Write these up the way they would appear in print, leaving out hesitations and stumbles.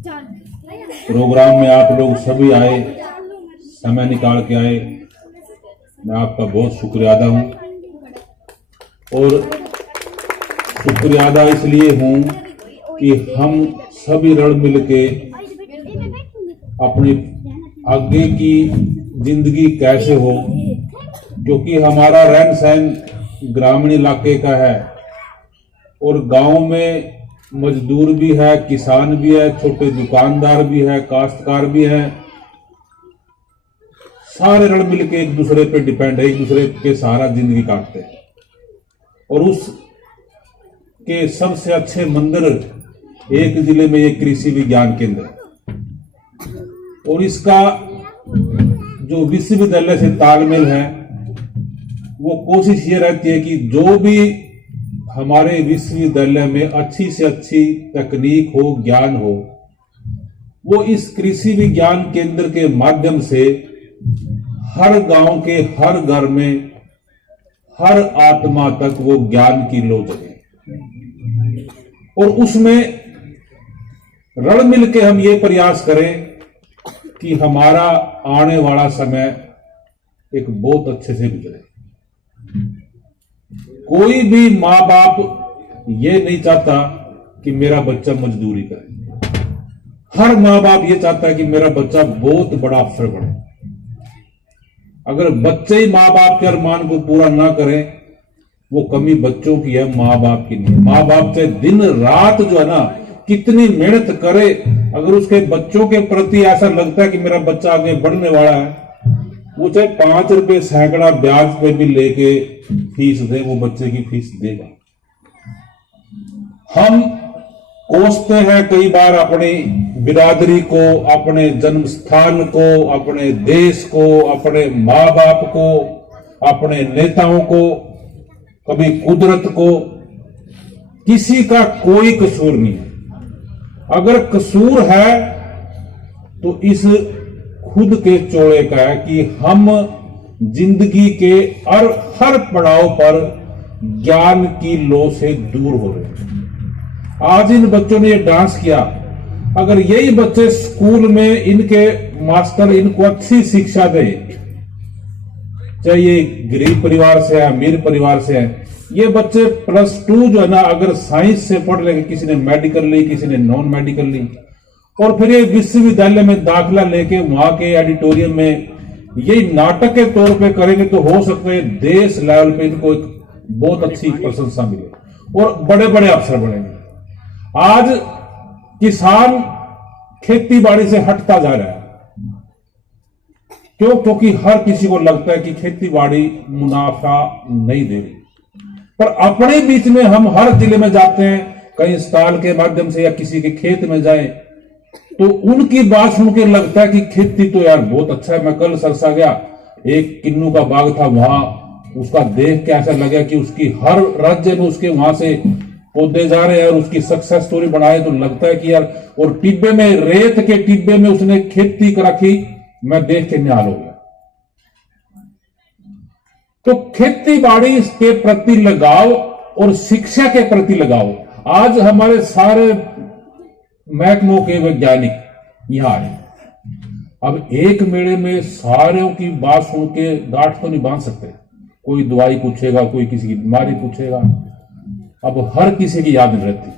Programme में आप लोग सभी आए, समय निकाल के आए, मैं आपका बहुत शुक्रिया अदा हूं। और शुक्रिया अदा इसलिए हूं कि हम सभी रल मिल के अपनी आगे की जिंदगी कैसे हो, क्योंकि हमारा रहन सहन ग्रामीण इलाके का है और गांव में मजदूर भी है, किसान भी है, छोटे दुकानदार भी है, काश्तकार भी है, सारे रल मिल के एक दूसरे पे डिपेंड है, एक दूसरे के सहारा जिंदगी काटते हैं। और उस के सबसे अच्छे मंदिर एक जिले में एक कृषि विज्ञान केंद्र, और इसका जो विश्वविद्यालय से तालमेल है, वो कोशिश ये रहती है कि जो भी हमारे विश्वविद्यालय में अच्छी से अच्छी तकनीक हो, ज्ञान हो, वो इस कृषि विज्ञान केंद्र के माध्यम से हर गांव के हर घर में, हर आत्मा तक वो ज्ञान की लो जगे। और उसमें रल मिल के हम ये प्रयास करें कि हमारा आने वाला समय एक बहुत अच्छे से गुजरे। कोई भी माँ बाप ये नहीं चाहता कि मेरा बच्चा मजदूरी करे। हर माँ बाप ये चाहता है कि मेरा बच्चा बहुत बड़ा अफसर बने। अगर बच्चे ही माँ बाप के अरमान को पूरा ना करें, वो कमी बच्चों की है, माँ बाप की नहीं। माँ बाप चाहे दिन रात जो है ना कितनी मेहनत करे, अगर उसके बच्चों के प्रति ऐसा लगता है कि मेरा बच्चा आगे बढ़ने वाला है, वो चाहे 5 रुपए सैकड़ा ब्याज पे भी लेके फीस दे, वो बच्चे की फीस देगा। हम कोसते हैं कई बार अपनी बिरादरी को, अपने जन्म स्थान को, अपने देश को, अपने माँ बाप को, अपने नेताओं को, कभी कुदरत को। किसी का कोई कसूर नहीं है। अगर कसूर है तो इस खुद के चोड़े का है कि हम जिंदगी के हर पड़ाव पर ज्ञान की लो से दूर हो रहे हैं। आज इन बच्चों ने ये डांस किया, अगर यही बच्चे स्कूल में इनके मास्टर इनको अच्छी शिक्षा दे, चाहे ये गरीब परिवार से है, अमीर परिवार से है, ये बच्चे +2 जो है ना अगर साइंस से पढ़ लेंगे, किसी ने मेडिकल ली, किसी ने नॉन मेडिकल ली, और फिर ये विश्वविद्यालय में दाखिला लेके वहां के ऑडिटोरियम में यही नाटक के तौर पे करेंगे, तो हो सकता है देश लेवल पे इनको एक बहुत अच्छी प्रशंसा मिले और बड़े बड़े अफसर बनेंगे। आज किसान खेती बाड़ी से हटता जा रहा है। क्यों? क्योंकि हर किसी को लगता है कि खेती बाड़ी मुनाफा नहीं दे रही। पर अपने बीच में हम हर जिले में जाते हैं, कहीं स्टॉल के माध्यम से या किसी के खेत में जाए, तो उनकी बात सुन के लगता है कि खेती तो यार बहुत अच्छा है। मैं कल सरसा गया, एक किन्नू का बाग था, वहां उसका देख के ऐसा लगा कि उसकी हर राज्य में उसके वहां से पौधे जा रहे हैं और उसकी सक्सेस स्टोरी बनाए, तो लगता है कि यार, और टिब्बे में, रेत के टिब्बे में उसने खेती कर रखी, मैं देख के निहाल हो गया। तो खेती बाड़ी के प्रति लगाव और शिक्षा के प्रति लगाव, आज हमारे सारे महकमों के वैज्ञानिक यहां आए। अब एक मेले में सारों की बात सुन के गांठ तो नहीं बांध सकते। कोई दवाई पूछेगा, कोई किसी की बीमारी पूछेगा, अब हर किसी की याद नहीं रहती।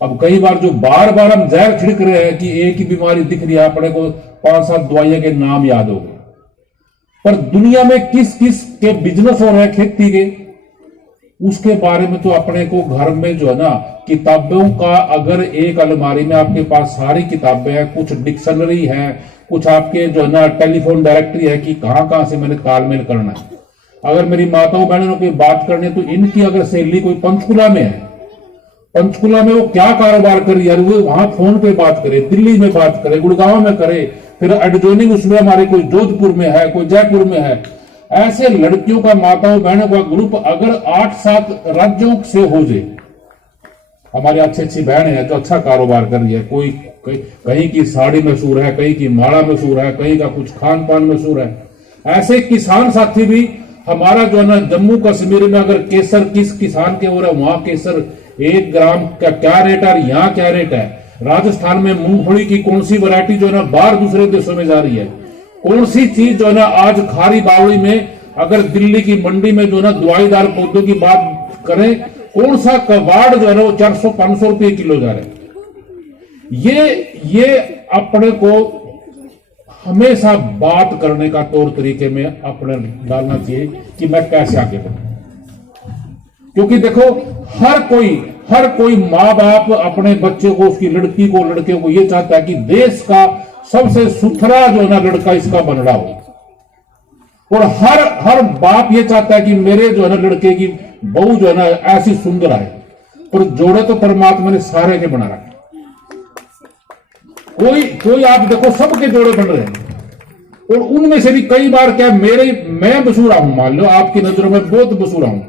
अब कई बार जो बार बार हम जहर छिड़क रहे हैं कि एक ही बीमारी दिख रही है, अपने को 5-7 दवाइयों के नाम याद हो गए, पर दुनिया में किस किस के बिजनेस हो रहे हैं खेती के, उसके बारे में तो अपने को घर में जो है ना, किताबों का अगर एक अलमारी में आपके पास सारी किताबें हैं, कुछ डिक्शनरी है, कुछ आपके जो है ना टेलीफोन डायरेक्टरी है कि कहां कहां से मैंने तालमेल करना है। अगर मेरी माताओं बहनों की बात करनी है तो इनकी अगर सहेली कोई पंचकुला में है, पंचकुला में वो क्या कारोबार कर रही है, वो वहां फोन पे बात करे, दिल्ली में बात करे, गुड़गांव में करे, फिर एडजॉइनिंग उसमें हमारे कोई जोधपुर में है, कोई जयपुर में है। ऐसे लड़कियों का, माताओं बहनों का ग्रुप अगर 8-7 राज्यों से हो जाए, हमारी अच्छी अच्छी बहनें हैं जो अच्छा कारोबार कर रही है, कोई कहीं की साड़ी मशहूर है, कहीं की माला मशहूर है, कहीं का कुछ खान पान मशहूर है। ऐसे किसान साथी भी हमारा जो है ना, जम्मू कश्मीर में अगर केसर किस किसान के हो रहा है, वहां केसर 1 ग्राम का क्या रेट है, यहाँ क्या रेट है, राजस्थान में मूंगफली की कौन सी वैरायटी जो है ना बाहर दूसरे देशों में जा रही है, कौन सी चीज जो है ना आज खारी बावड़ी में, अगर दिल्ली की मंडी में जो है ना दवाईदार पौधों की बात करें, कौन सा कबाड़ जो है ना वो 400-500 रुपये किलो जा रहे हैं। ये अपने को हमेशा बात करने का तौर तरीके में अपने डालना चाहिए कि मैं कैसे आगे बढ़ूं। क्योंकि देखो हर कोई माँ बाप अपने बच्चे को, उसकी लड़की को, लड़के को ये चाहता है कि देश का सबसे सुथरा जो है ना लड़का इसका बन रहा हो, और हर बाप ये चाहता है कि मेरे जो है ना लड़के की बहू जो है ना ऐसी सुंदर आए। पर जोड़े तो परमात्मा ने सारे के बना रखे, कोई आप देखो सबके जोड़े बन रहे हैं, और उनमें से भी कई बार क्या मैं बसूरा हूं, मान लो आपकी नजरों में बहुत बसूरा हूं,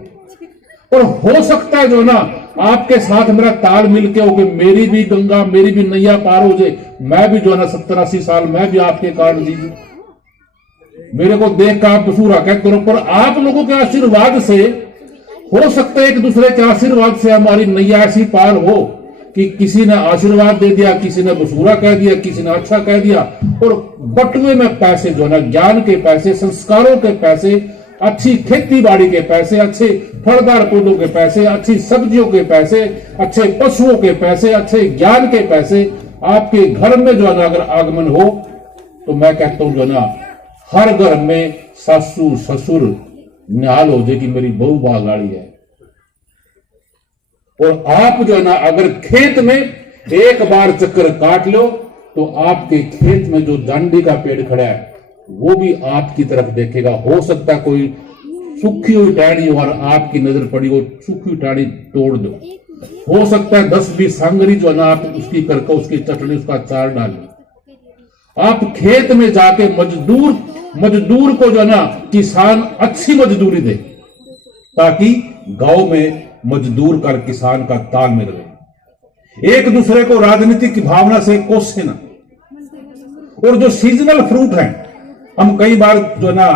और हो सकता है जो ना आपके साथ मेरा ताल मिल के हो कि मेरी भी गंगा, मेरी भी नैया पार हो जाए, मैं भी जो है ना 70-80 साल मैं भी आपके कारण जी मेरे को देख कर आप बसूरा कहते हो, पर आप लोगों के आशीर्वाद से हो सकता है, एक दूसरे के आशीर्वाद से हमारी नैया ऐसी पार हो कि किसी ने आशीर्वाद दे दिया, किसी ने बसूरा कह दिया, किसी ने अच्छा कह दिया, और बटुए में पैसे जो है ना, ज्ञान के पैसे, संस्कारों के पैसे, अच्छी खेती बाड़ी के पैसे, अच्छे फलदार पौधों के पैसे, अच्छी सब्जियों के पैसे, अच्छे पशुओं के पैसे, अच्छे ज्ञान के पैसे आपके घर में जो है ना अगर आगमन हो, तो मैं कहता हूं जो ना हर घर में सासू ससुर निहाल हो जाए कि मेरी बहू बागाड़ी है। और आप जो है ना अगर खेत में एक बार चक्कर काट लो, तो आपके खेत में जो जांडी का पेड़ खड़ा है वो भी आपकी तरफ देखेगा। हो सकता है कोई सूखी हुई टाड़ी और आपकी नजर पड़ी, वो सूखी हुई टाड़ी तोड़ दो। हो सकता है 10-20 सांगरी जो है ना आप उसकी करके उसकी चटनी, उसका अचार डालो। आप खेत में जाके मजदूर को जो है ना किसान अच्छी मजदूरी दे, ताकि गांव में मजदूर कर किसान का तालमेल रहे, एक दूसरे को राजनीतिक की भावना से कोसे ना। और जो सीजनल फ्रूट हैं, हम कई बार जो है ना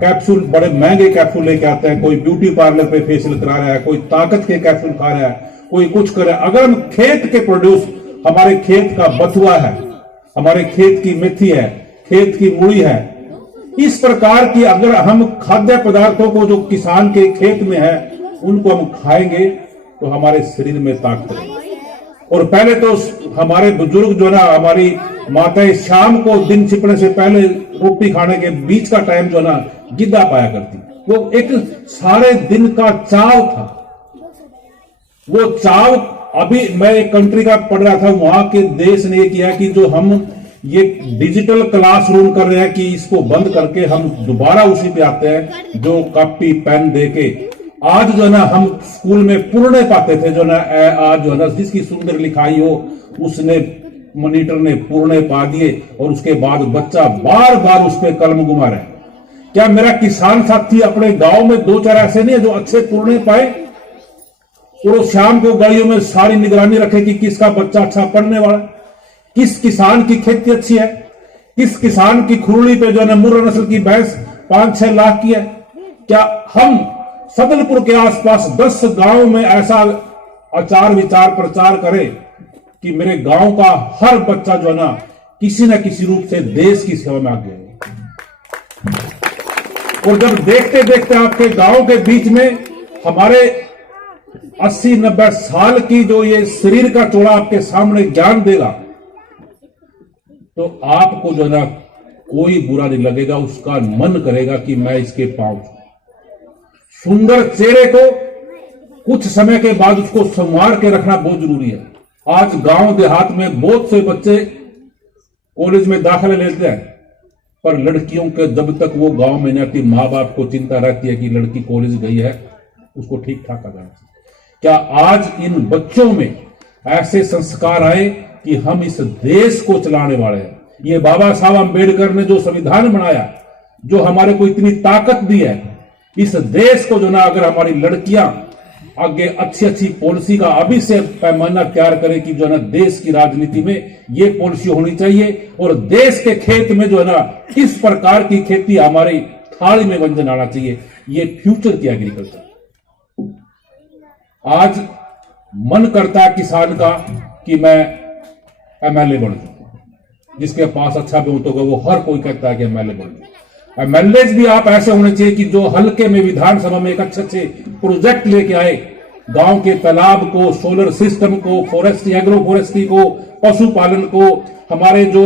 कैप्सूल, बड़े महंगे कैप्सूल लेके आते हैं, कोई ब्यूटी पार्लर पे फेशियल करा रहा है, कोई ताकत के कैप्सूल खा रहा है, कोई कुछ कर रहा है। अगर हम खेत के प्रोड्यूस, हमारे खेत का बथुआ है, हमारे खेत की मेथी है, खेत की मूली है, इस प्रकार की अगर हम खाद्य पदार्थों को जो किसान के खेत में है उनको हम खाएंगे तो हमारे शरीर में ताकत है। और पहले तो हमारे बुजुर्ग जो ना, हमारी माताएं शाम को दिन छिपने से पहले रोटी खाने के बीच का टाइम जो ना गिद्दा पाया करती, वो एक सारे दिन का चाव था। वो चाव, अभी मैं एक कंट्री का पढ़ रहा था, वहां के देश ने ये किया कि जो हम ये डिजिटल क्लासरूम कर रहे हैं कि इसको बंद करके हम दोबारा उसी पे आते हैं जो कॉपी पेन देके। आज जो है ना हम स्कूल में पूर्ण पाते थे जो ना, आज जो है ना जिसकी सुंदर लिखाई हो उसने मॉनिटर ने पूर्ण पा दिए, और उसके बाद बच्चा बार बार उस पर कलम घुमा रहा है। क्या मेरा किसान साथी अपने गांव में 2-4 ऐसे नहीं है जो अच्छे पूर्ण पाए, और वो शाम को गलियों में सारी निगरानी रखे कि किसका बच्चा अच्छा पढ़ने वाला, किस किसान की खेती अच्छी है, किस किसान की खुरली पे जो है मुर्रा नस्ल की भैंस 5-6 लाख की है। क्या हम सदलपुर के आसपास 10 गांव में ऐसा आचार विचार प्रचार करें कि मेरे गांव का हर बच्चा जो है ना किसी न किसी रूप से देश की सेवा में आगे है। और जब देखते देखते आपके गांव के बीच में हमारे 80-90 साल की जो ये शरीर का चोड़ा आपके सामने ज्ञान देगा, तो आपको जो ना कोई बुरा नहीं लगेगा, उसका मन करेगा कि मैं इसके पांव छूं। सुंदर चेहरे को कुछ समय के बाद उसको संवार के रखना बहुत जरूरी है। आज गांव देहात में बहुत से बच्चे कॉलेज में दाखिला लेते हैं, पर लड़कियों के जब तक वो गांव में नहीं आती, माँ बाप को चिंता रहती है कि लड़की कॉलेज गई है, उसको ठीक ठाक करना चाहिए। क्या आज इन बच्चों में ऐसे संस्कार आए कि हम इस देश को चलाने वाले हैं? ये बाबा साहब अम्बेडकर ने जो संविधान बनाया, जो हमारे को इतनी ताकत दी है, इस देश को जो ना अगर हमारी लड़कियां आगे अच्छी अच्छी पॉलिसी का अभी से पैमाना तैयार करें कि जो है ना देश की राजनीति में ये पॉलिसी होनी चाहिए, और देश के खेत में जो है ना किस प्रकार की खेती हमारी थाली में व्यंजन आना चाहिए, ये फ्यूचर की एग्रीकल्चर। आज मन करता है किसान का कि मैं एमएलए बन चुके। जिसके पास अच्छा बहुत होगा वो हर कोई कहता है कि एमएलए बन चुके। एमएलए भी आप ऐसे होने चाहिए कि जो हल्के में विधानसभा में एक अच्छे प्रोजेक्ट लेके आए, गांव के तालाब को, सोलर सिस्टम को, फॉरेस्ट्री, एग्रो फॉरेस्ट्री को, पशुपालन को, हमारे जो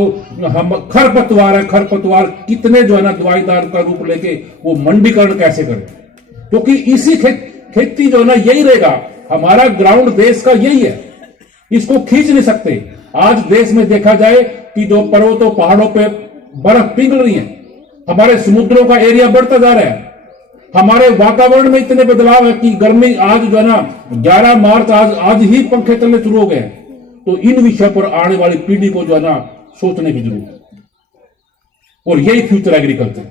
हम खरपतवार है, खरपतवार कितने जो है ना दवाईदार का रूप लेके वो मंडीकरण कैसे करें, क्योंकि इसी खेती जो है ना यही रहेगा हमारा ग्राउंड, देश का यही है, इसको खींच नहीं सकते। आज देश में देखा जाए कि जो पर्वतों पहाड़ों पे बर्फ पिघल रही है, हमारे समुद्रों का एरिया बढ़ता जा रहा है, हमारे वातावरण में इतने बदलाव है कि गर्मी आज जो है ना 11 मार्च आज ही पंखे चलने शुरू हो गए। तो इन विषय पर आने वाली पीढ़ी को जो है ना सोचने की जरूरत है, और यही फ्यूचर एग्रीकल्चर।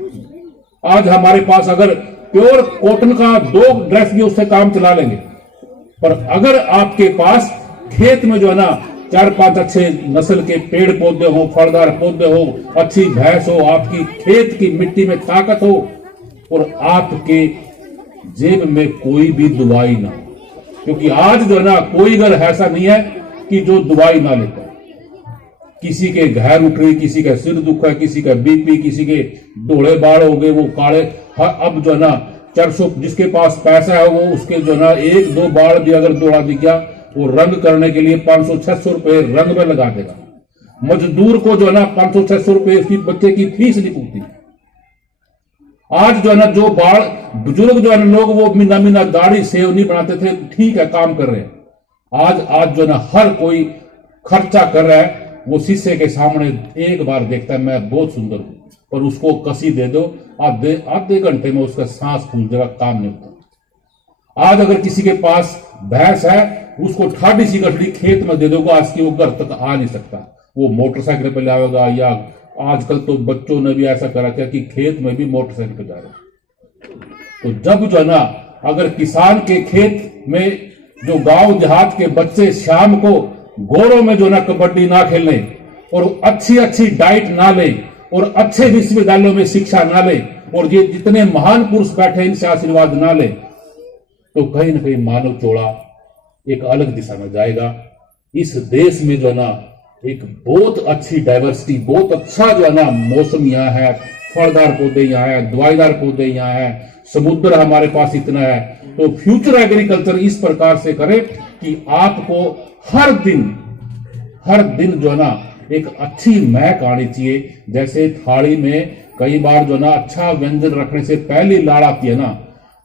आज हमारे पास अगर प्योर कॉटन का 2 ड्रेस भी उससे काम चला लेंगे, पर अगर आपके पास खेत में जो है ना 4-5 अच्छे नस्ल के पेड़ पौधे हो, फलदार पौधे हो, अच्छी भैंस हो, आपकी खेत की मिट्टी में ताकत हो, और आपके जेब में कोई भी दवाई ना हो, क्योंकि आज जो है ना कोई घर ऐसा नहीं है कि जो दवाई ना लेता है। किसी के घायल उठ रही, किसी का सिर दुखा है, किसी का बीपी, किसी के धोले बाल हो गए, वो काले। अब जो है ना 400, जिसके पास पैसा है वो उसके जो है ना 1-2 बाल भी अगर दौड़ा दिख गया, वो रंग करने के लिए 500-600 रुपए रंग में लगा देगा। मजदूर को जो है ना 500-600 रुपए उसकी बच्चे की फीस नहीं पूछती। आज जो है ना जो बाल बुजुर्ग जो है ना लोग वो महीना दाढ़ी सेव नहीं बनाते थे, ठीक है काम कर रहे हैं। आज जो है ना हर कोई खर्चा कर रहा है, वो शीशे के सामने एक बार देखता है मैं बहुत सुंदर हूं, पर उसको कसी दे दो, आधे घंटे में उसका सांस फूल जाएगा, काम नहीं होता। आज अगर किसी के पास भैंस है, उसको ठाडी सी गठड़ी खेत में दे दोगा, आज की वो घर तक आ नहीं सकता, वो मोटरसाइकिल पे लाएगा, या आजकल तो बच्चों ने भी ऐसा करा कि खेत में भी मोटरसाइकिल पे जा रहे हैं। तो जब जो है ना अगर किसान के खेत में जो गांव देहात के बच्चे शाम को गोरों में जो ना कबड्डी ना खेलें, और अच्छी डाइट ना लें, और अच्छे विश्वविद्यालयों में शिक्षा ना लें, और ये जितने महान पुरुष बैठे इनसे आशीर्वाद ना लें, तो कहीं ना कहीं मानव चोड़ा एक अलग दिशा में जाएगा। इस देश में जो है ना एक बहुत अच्छी डाइवर्सिटी, बहुत अच्छा जो है ना मौसम यहाँ है, फलदार पौधे यहाँ है, दवाईदार पौधे यहाँ है, समुद्र हमारे पास इतना है। तो फ्यूचर एग्रीकल्चर इस प्रकार से करे कि आपको हर दिन जो है ना एक अच्छी महक आनी चाहिए। जैसे थाली में कई बार जो है ना अच्छा व्यंजन रखने से पहली लाड़ आती है ना,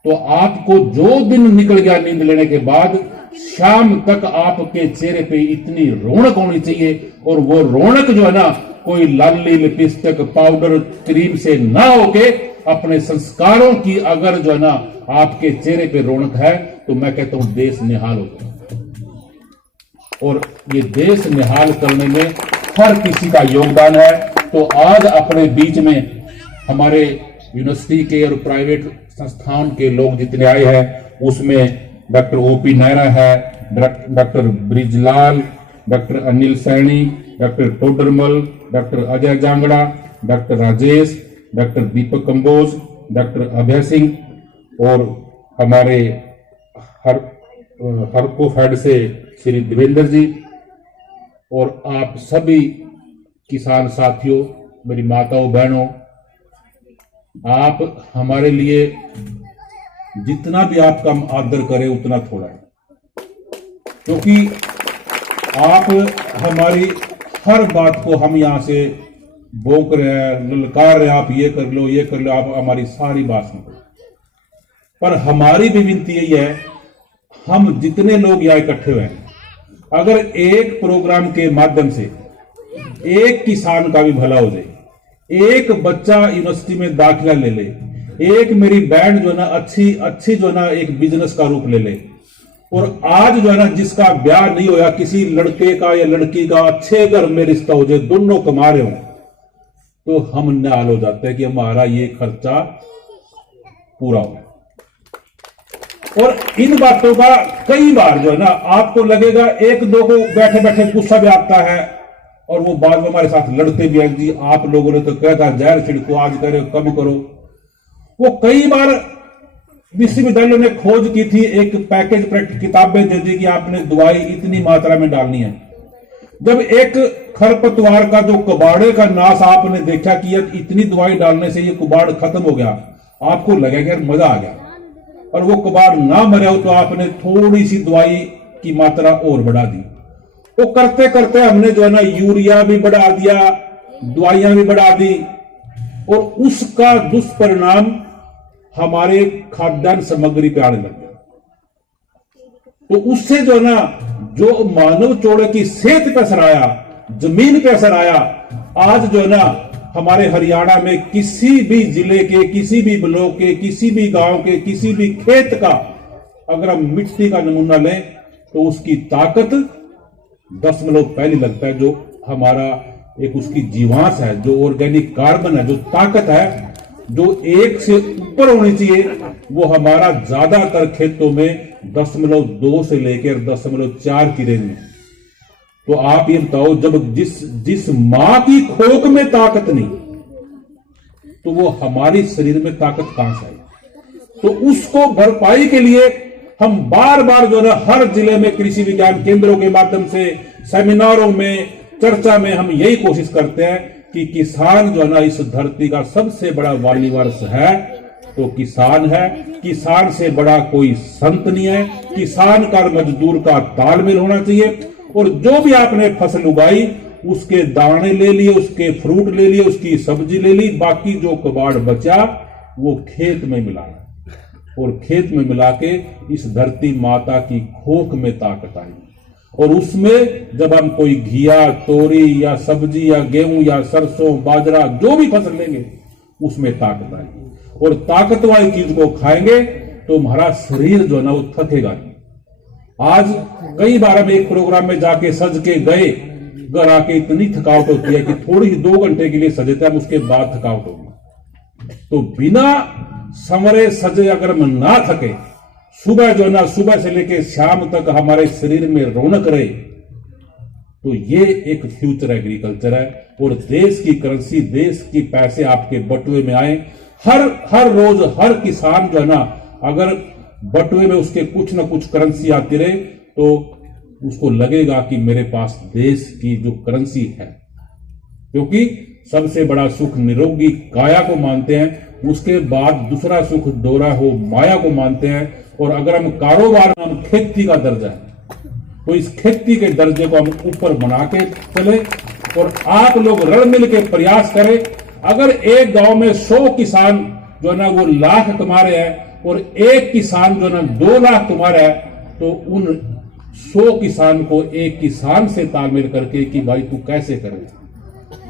तो आपको जो दिन निकल गया नींद लेने के बाद, शाम तक आपके चेहरे पे इतनी रौनक होनी चाहिए, और वो रौनक जो है ना कोई लाली लिपस्टिक पाउडर क्रीम से ना होके अपने संस्कारों की अगर जो है ना आपके चेहरे पे रौनक है, तो मैं कहता हूं देश निहाल हो जाए। और ये देश निहाल करने में हर किसी का योगदान है। तो आज अपने बीच में हमारे यूनिवर्सिटी के और प्राइवेट संस्थान के लोग जितने आए हैं, उसमें डॉक्टर ओपी नायरा है, doctor Brijlal, doctor Anil Saini, doctor Todarmal, doctor Ajay Jangra, doctor Rajesh, doctor Deepak Kamboj, doctor Abhay Singh, और हमारे हरको फेड से श्री देवेंद्र जी, और आप सभी किसान साथियों, मेरी माताओं बहनों, आप हमारे लिए जितना भी आपका आदर करें उतना थोड़ा है, क्योंकि आप हमारी हर बात को हम यहां से भोंक रहे हैं, ललकार रहे हैं, आप ये कर लो, आप हमारी सारी बात सुनो। पर हमारी भी विनती यही है, हम जितने लोग यहाँ इकट्ठे हुए हैं, अगर एक प्रोग्राम के माध्यम से एक किसान का भी भला हो जाए, एक बच्चा यूनिवर्सिटी में दाखिला ले ले, एक मेरी बहन जो है ना अच्छी जो है ना एक बिजनेस का रूप ले ले, और आज जो है ना जिसका ब्याह नहीं होया, किसी लड़के का या लड़की का अच्छे घर में रिश्ता हो जाए, दोनों कमा रहे हो, तो हम निहाल हो जाते हैं कि हमारा ये खर्चा पूरा हो। और इन बातों का कई बार जो है ना आपको लगेगा, एक दो को बैठे बैठे गुस्सा भी आता है, और वो बाद में हमारे साथ लड़ते भी हैं, जी आप लोगों ने तो कहता जहर छिड़को, आज करो कब करो। वो कई बार विश्वविद्यालयों ने खोज की थी, एक पैकेज किताबें दे दी कि आपने दवाई इतनी मात्रा में डालनी है, जब एक खरपतवार का जो कबाड़े का नाश आपने देखा कि यार इतनी दवाई डालने से ये कबाड़ खत्म हो गया, आपको लगेगा यार मजा आ गया, और वो कबाड़ ना मरे हो तो आपने थोड़ी सी दवाई की मात्रा और बढ़ा दी। वो करते करते हमने जो है ना यूरिया भी बढ़ा दिया, दवाइयां भी बढ़ा दी, और उसका दुष्परिणाम हमारे खाद्यान्न सामग्री पे आने लग गया। तो उससे जो है ना जो मानव चौड़े की सेहत पे असर आया, जमीन पे असर आया। आज जो है ना हमारे हरियाणा में किसी भी जिले के, किसी भी ब्लॉक के, किसी भी गांव के, किसी भी खेत का अगर हम मिट्टी का नमूना लें तो उसकी ताकत 10 पहले लगता है। जो हमारा एक उसकी जीवांश है, जो ऑर्गेनिक कार्बन है, जो ताकत है, जो 1 से ऊपर होनी चाहिए, वो हमारा ज्यादातर खेतों में 0.2 से लेकर 0.4 की रेंज में। तो आप ये बताओ, जब जिस मां की खोक में ताकत नहीं, तो वो हमारी शरीर में ताकत कहां से आई? तो उसको भरपाई के लिए हम बार बार जो है हर जिले में कृषि विज्ञान केंद्रों के माध्यम से, सेमिनारों में, चर्चा में हम यही कोशिश करते हैं कि किसान जो है ना इस धरती का सबसे बड़ा वाली वारिस है, तो किसान है। किसान से बड़ा कोई संत नहीं है। किसान का मजदूर का तालमेल होना चाहिए, और जो भी आपने फसल उगाई उसके दाने ले लिए, उसके फ्रूट ले लिए, उसकी सब्जी ले ली, बाकी जो कबाड़ बचा वो खेत में मिलाया, और खेत में मिला के इस धरती माता की खोख में ताकत आई। और उसमें जब हम कोई घिया, तोरी या सब्जी या गेहूं या सरसों, बाजरा, जो भी फसल लेंगे उसमें ताकत आएगी, और ताकत वाली चीज को खाएंगे तो हमारा शरीर जो है ना वो थकेगा नहीं। आज कई बार हम एक प्रोग्राम में जाके सज के गए, घर आके इतनी थकावट होती है कि थोड़ी ही 2 घंटे के लिए सजे थे हम, उसके बाद थकावट होगी। तो बिना संवरे सजे अगर हम ना थके, सुबह जो है ना, सुबह से लेकर शाम तक हमारे शरीर में रौनक रहे, तो ये एक फ्यूचर एग्रीकल्चर है। और देश की करेंसी, देश की पैसे आपके बटुए में आए। हर रोज हर किसान जो है ना, अगर बटुए में उसके कुछ ना कुछ करेंसी आती रहे तो उसको लगेगा कि मेरे पास देश की जो करेंसी है। क्योंकि सबसे बड़ा सुख निरोगी काया को मानते हैं, उसके बाद दूसरा सुख दोहरा हो माया को मानते हैं। और अगर हम कारोबार में हम खेती का दर्जा है, तो इस खेती के दर्जे को हम ऊपर बना के चले, और आप लोग रल मिल के प्रयास करें। अगर एक गांव में 100 किसान जो है ना वो लाख कमा रहे हैं, और एक किसान जो है ना 2 लाख कमा रहा है, तो उन 100 किसान को एक किसान से तालमेल करके कि भाई तू कैसे करे,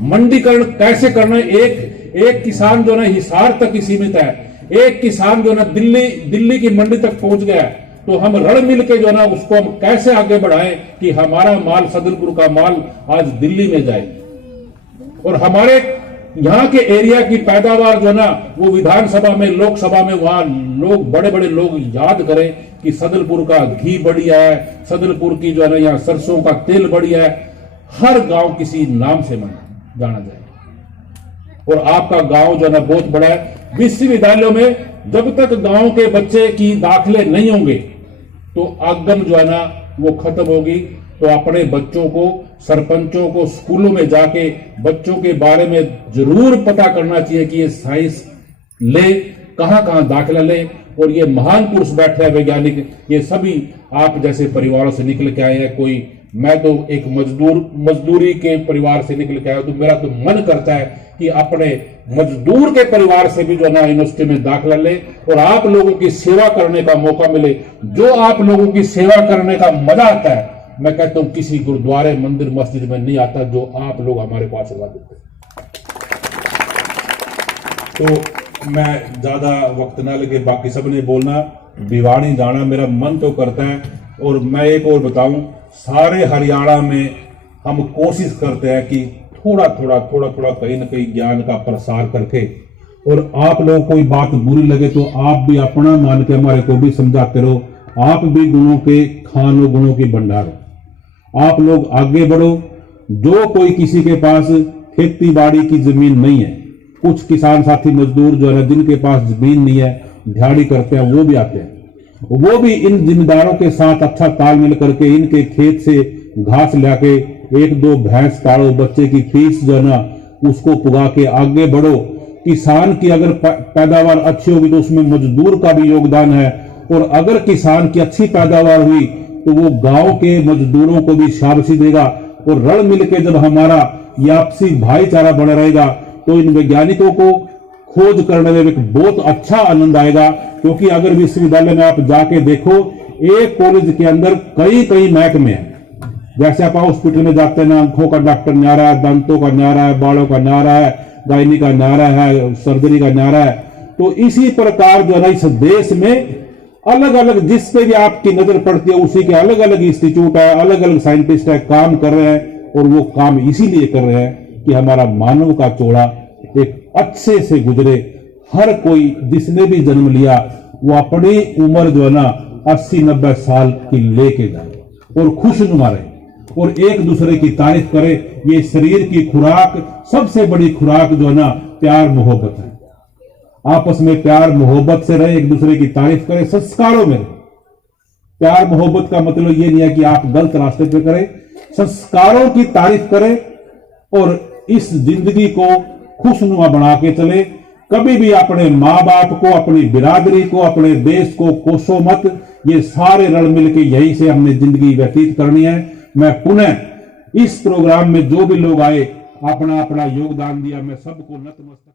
मंडीकरण कैसे करना है। एक किसान जो है ना हिसार तक ही सीमित है, एक किसान जो है ना दिल्ली की मंडी तक पहुंच गया है, तो हम रल मिल के जो है ना उसको हम कैसे आगे बढ़ाएं कि हमारा माल, सदलपुर का माल आज दिल्ली में जाए, और हमारे यहाँ के एरिया की पैदावार जो है ना वो विधानसभा में, लोकसभा में, वहां लोग, बड़े बड़े लोग याद करें कि सदलपुर का घी बढ़िया है, सदलपुर की जो है ना यहाँ सरसों का तेल बढ़िया है। हर गांव किसी नाम से जाना जाए, और आपका गांव जो है ना बहुत बड़ा है। विश्वविद्यालयों में जब तक गांव के बच्चे की दाखिले नहीं होंगे तो आगम जो है ना वो खत्म होगी। तो अपने बच्चों को, सरपंचों को स्कूलों में जाके बच्चों के बारे में जरूर पता करना चाहिए कि ये साइंस ले, कहां कहां दाखिला ले। और ये महान पुरुष बैठे हैं वैज्ञानिक, ये सभी आप जैसे परिवारों से निकल के आए हैं। कोई, मैं तो एक मजदूरी के परिवार से निकल के आया, तो मेरा तो मन करता है कि अपने मजदूर के परिवार से भी जो है ना यूनिवर्सिटी में दाखिला ले, और आप लोगों की सेवा करने का मौका मिले। जो आप लोगों की सेवा करने का मजा आता है, मैं कहता हूं किसी गुरुद्वारे, मंदिर, मस्जिद में नहीं आता, जो आप लोग हमारे को आशीर्वाद देते हैं। तो मैं ज्यादा वक्त ना लगे, बाकी सबने बोलना, भिवानी जाना मेरा मन तो करता है। और मैं एक और बताऊं, सारे हरियाणा में हम कोशिश करते हैं कि थोड़ा थोड़ा कहीं ना कहीं ज्ञान का प्रसार करके, और आप लोगों को कोई बात बुरी लगे तो आप भी अपना मान के हमारे को भी समझाते रहो। आप भी गुणों के खानो, गुणों की भंडार हो। आप लोग आगे बढ़ो। जो कोई किसी के पास खेती बाड़ी की जमीन नहीं है, कुछ किसान साथी मजदूर जो है जिनके पास जमीन नहीं है, दिहाड़ी करते हैं, वो भी आते हैं। वो भी इन जिम्मेदारों के साथ अच्छा तालमेल करके इनके खेत से घास लाके एक दो भैंस पालो, बच्चे की फीस जो है ना उसको पुगा के आगे बढ़ो। किसान की अगर पैदावार अच्छी होगी तो उसमें मजदूर का भी योगदान है, और अगर किसान की अच्छी पैदावार हुई तो वो गांव के मजदूरों को भी शाबाशी देगा। और रल मिलकर जब हमारा ये आपसी भाईचारा बना रहेगा तो इन वैज्ञानिकों को खोज करने में एक बहुत अच्छा आनंद आएगा। क्योंकि अगर विश्वविद्यालय में आप जाके देखो, एक कॉलेज के अंदर कई कई महकमे हैं। जैसे आप हॉस्पिटल में जाते हैं ना, आंखों का डॉक्टर न्यारा है, दांतों का न्यारा है, बालों का न्यारा है, गायनी का न्यारा है, सर्जरी का न्यारा है। तो इसी प्रकार जो है ना इस देश में अलग अलग जिस पे भी आपकी नजर पड़ती है उसी के अलग अलग इंस्टीट्यूट है, अलग अलग साइंटिस्ट है, काम कर रहे हैं। और वो काम इसीलिए कर रहे हैं कि हमारा मानव का चौड़ा एक अच्छे से गुजरे। हर कोई जिसने भी जन्म लिया वो अपनी उम्र जो है ना 80-90 साल की लेके जाए और खुशनुमा रहे और एक दूसरे की तारीफ करे। ये शरीर की खुराक, सबसे बड़ी खुराक जो है ना प्यार मोहब्बत है। आपस में प्यार मोहब्बत से रहे, एक दूसरे की तारीफ करें, संस्कारों में रहे। प्यार मोहब्बत का मतलब ये नहीं है कि आप गलत रास्ते पे करें, संस्कारों की तारीफ करें और इस जिंदगी को खुशनुमा बना के चले। कभी भी अपने माँ बाप को, अपनी बिरादरी को, अपने देश को कोसो मत। ये सारे रल मिलके यही से हमने जिंदगी व्यतीत करनी है। मैं पुनः इस प्रोग्राम में जो भी लोग आए अपना अपना योगदान दिया, मैं सबको नतमस्तक